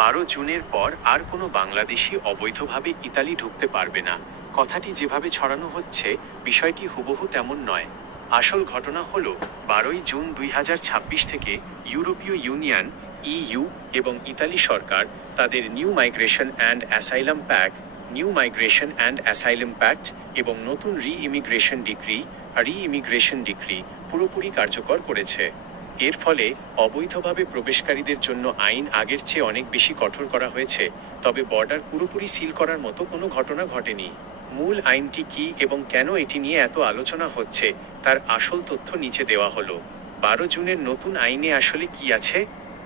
12 জুনের পর আর কোনো বাংলাদেশি অবৈধভাবে ইতালি ঢুকতে পারবে না। কথাটি যেভাবে ছড়ানো হচ্ছে, বিষয়টি হুবহু তেমন নয়। আসল ঘটনা হলো 12 জুন 2026 থেকে ইউরোপীয় ইউনিয়ন ইইউ এবং ইতালি সরকার তাদের new migration and asylum pact এবং নতুন রি ইমিগ্রেশন ডিক্রি পুরোপুরি কার্যকর করেছে। এর ফলে অবৈধভাবে প্রবেশকারীদের জন্য আইন আগের চেয়ে অনেক বেশি কঠোর করা হয়েছে, তবে বর্ডার পুরোপুরি সিল করার মতো কোনো ঘটনা ঘটেনি। মূল আইনটি কী এবং কেন এটি নিয়ে এত আলোচনা হচ্ছে তার আসল তথ্য নিচে দেওয়া হলো। 12 জুনের নতুন আইনে আসলে কি আছে?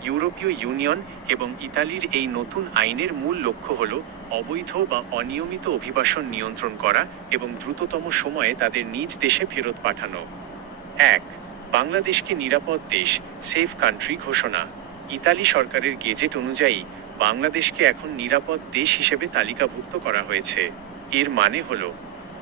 ইউরোপীয় ইউনিয়ন এবং ইতালির এই নতুন আইনের মূল লক্ষ্য হল অবৈধ বা অনিয়মিত অভিবাসন নিয়ন্ত্রণ করা এবং দ্রুততম সময়ে তাদের নিজ দেশে ফেরত পাঠানো। 1. বাংলাদেশকে নিরাপদ দেশ সেফ কান্ট্রি ঘোষণা। ইতালি সরকারের গেজেট অনুযায়ী বাংলাদেশকে এখন নিরাপদ দেশ হিসেবে তালিকাভুক্ত করা হয়েছে। এর মানে হল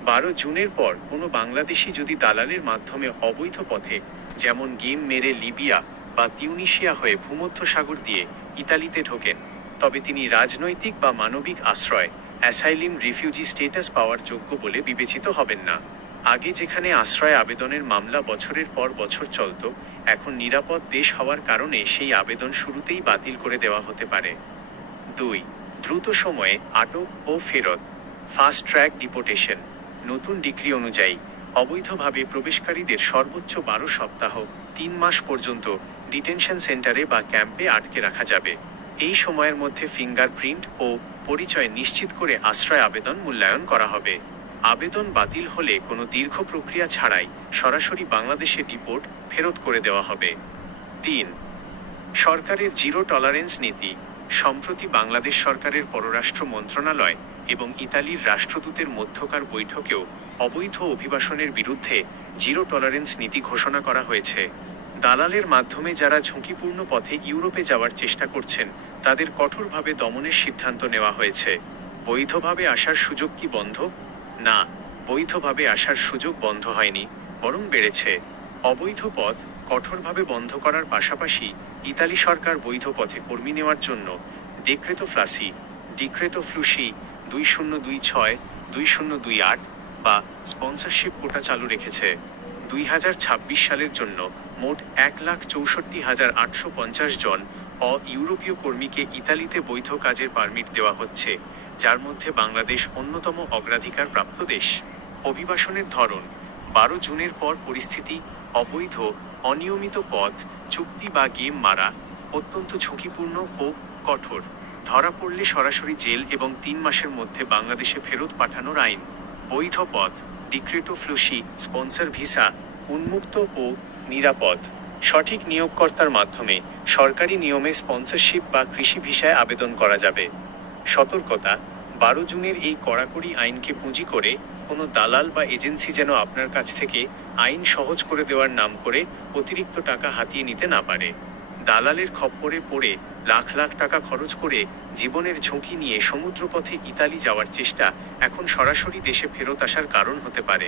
12 জুনের পর কোনো বাংলাদেশি যদি দালালের মাধ্যমে অবৈধ পথে, যেমন গেম মেরে লিবিয়া বা তিউনিশিয়া হয়ে ভূমধ্যসাগর দিয়ে ইতালিতে ঢোকেন, তবে তিনি রাজনৈতিক বা মানবিক আশ্রয় অ্যাসাইলিম রিফিউজি স্টেটাস পাওয়ার যোগ্য বলে বিবেচিত হবেন না। আগে যেখানে আশ্রয় আবেদনের মামলা বছরের পর বছর চলত, এখন নিরাপদ দেশ হওয়ার কারণে সেই আবেদন শুরুতেই বাতিল করে দেওয়া হতে পারে। 2. দ্রুত সময়ে আটক ও ফেরত ফাস্ট ট্র্যাক ডিপোর্টেশন। নতুন ডিক্রি অনুযায়ী অবৈধভাবে প্রবেশকারীদের সর্বোচ্চ 12 সপ্তাহ 3 মাস পর্যন্ত ডিটেনশন সেন্টারে বা ক্যাম্পে আটকে রাখা যাবে। এই সময়ের মধ্যে ফিঙ্গারপ্রিন্ট ও পরিচয় নিশ্চিত করে আশ্রয় আবেদন মূল্যায়ন করা হবে। আবেদন বাতিল হলে কোনো দীর্ঘ প্রক্রিয়া ছাড়াই সরাসরি বাংলাদেশে ডিপোর্ট ফেরত করে দেওয়া হবে। 3. সরকারের জিরো টলারেন্স নীতি। সম্প্রতি বাংলাদেশ সরকারের পররাষ্ট্র মন্ত্রণালয় এবং ইতালির রাষ্ট্রদূতের মধ্যকার বৈঠকেও অবৈধ অভিবাসনের বিরুদ্ধে জিরো টলারেন্স নীতি ঘোষণা করা হয়েছে। দালালের মাধ্যমে যারা ঝুঁকিপূর্ণ পথে ইউরোপে যাওয়ার চেষ্টা করছেন তাদের কঠোরভাবে দমনের সিদ্ধান্ত নেওয়া হয়েছে। বৈধভাবে আসার সুযোগ কি বন্ধ? না, বৈধভাবে আসার সুযোগ বন্ধ হয়নি, বরং বেড়েছে। অবৈধ পথ কঠোরভাবে বন্ধ করার পাশাপাশি ইতালি সরকার বৈধ পথে কর্মী নেওয়ার জন্য ডিক্রেটো ফ্লুসি 2026-2028 বা স্পন্সরশিপ কোটা চালু রেখেছে। 2026 সালের জন্য মোট 1,64,850 জন ইউরোপীয় কর্মীকে ইতালিতে বৈধ কাজের পারমিট দেওয়া হচ্ছে, যার মধ্যে বাংলাদেশ অন্যতম অগ্রাধিকার প্রাপ্ত দেশ। অভিবাসনের ধরন। 12 জুনের পর পরিস্থিতি অবৈধ, অনিয়মিত পথ, চুক্তি বা গেম মারা, অত্যন্ত ঝুঁকিপূর্ণ ও কঠোর। ধরা পড়লে সরাসরি জেল এবং 3 মাসের মধ্যে বাংলাদেশে ফেরত পাঠানোর আইন। বৈধ পথ ডিক্রেটো ফ্লুসি স্পন্সর ভিসা, উন্মুক্ত ও নিরাপদ। সঠিক নিয়োগকর্তার মাধ্যমে সরকারি নিয়মে স্পন্সরশিপ বা কৃষি ভিসায় আবেদন করা যাবে। সতর্কতা: 12 জুনের এই কড়াকড়ি আইনকে পুঁজি করে কোনো দালাল বা এজেন্সি যেন আপনার কাছ থেকে আইন সহজ করে দেওয়ার নাম করে অতিরিক্ত টাকা হাতিয়ে নিতে না পারে। দালালের খপ্পরে পড়ে লাখ লাখ টাকা খরচ করে জীবনের ঝুঁকি নিয়ে সমুদ্রপথে ইতালি যাওয়ার চেষ্টা এখন সরাসরি দেশে ফেরত আসার কারণ হতে পারে।